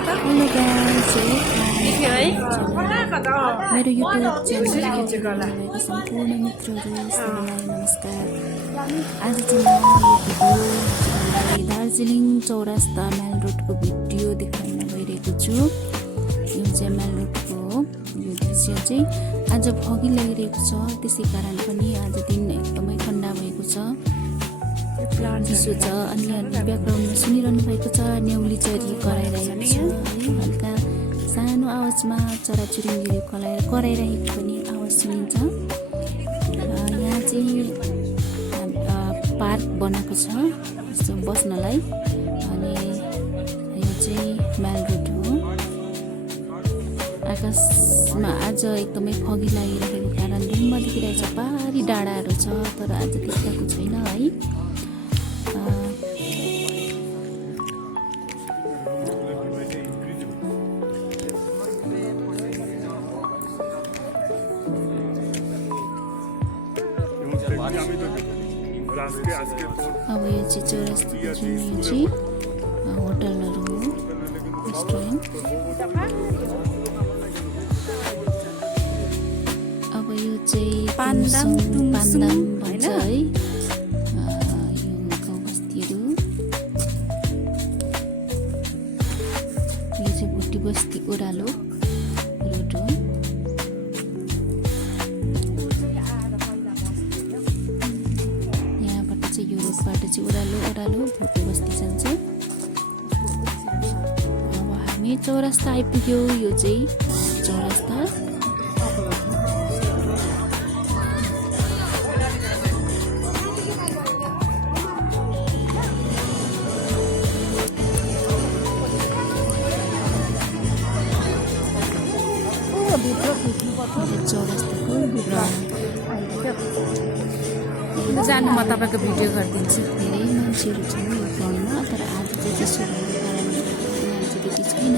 Hello guys मेरो YouTube च्यानलको सम्पूर्ण मित्रहरू सबैलाई नमस्कार। आज चाहिँ म यो भिडियो दार्जिलिङ चौरास्ता मेल रोडको भिडियो देखाउन गइरहेको छु। यो चाहिँ मेल रोडको हो। यो दृश्य चाहिँ आज फगी लागिरहेको छ, त्यसै कारण पनि आज दिन एकदमै ठन्डा भएको छ, चिसो छ। अनि ब्याकग्राउन्डमा सुनिरहनु भएको छ न्याउली चरी कराइरहेको छ है। हल्का सानो आवाजमा चराचुरुङ्गीले कराइरहेको पनि आवाज सुनिन्छ। यहाँ चाहिँ पार्क बनाएको छ यस्तो बस्नलाई। अनि यो चाहिँ मेल रोड हो। आकाशमा आज एकदमै फगी लागिरहेको कारण रुममा देखिरहेको छ पारी डाँडाहरू छ, तर आज देखिरहेको छैन है। अब यो चाहिँ चौरास्ताको जुन यो चाहिँ होटलहरू हो, रेस्टुरेन्ट। अब यो चाहिँ पान्दाम भन्छ है, यो गाउँ बस्तीहरू। यो चाहिँ भुटी बस्ती ओह्रालो रोड हो। यो रोडबाट चाहिँ ओह्रालो भोटे बस्ती जान्छ। अब हामी चौरास्ता आइपुग्यो। यो चाहिँ चौरास्ता। चौरास्ताको जानु म तपाईँको भिडियो गरिदिन्छु। धेरै मान्छेहरू छन् यो ग्राउन्डमा, तर आज चाहिँ त्यसो भएको कारणले मान्छे त्यति छैन।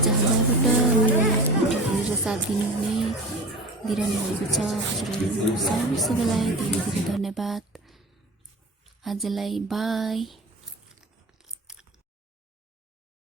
जहाँबाट मेरो साथ दिइरहनु भएको छ सबैलाई धेरै धेरै धन्यवाद। आजलाई बाई।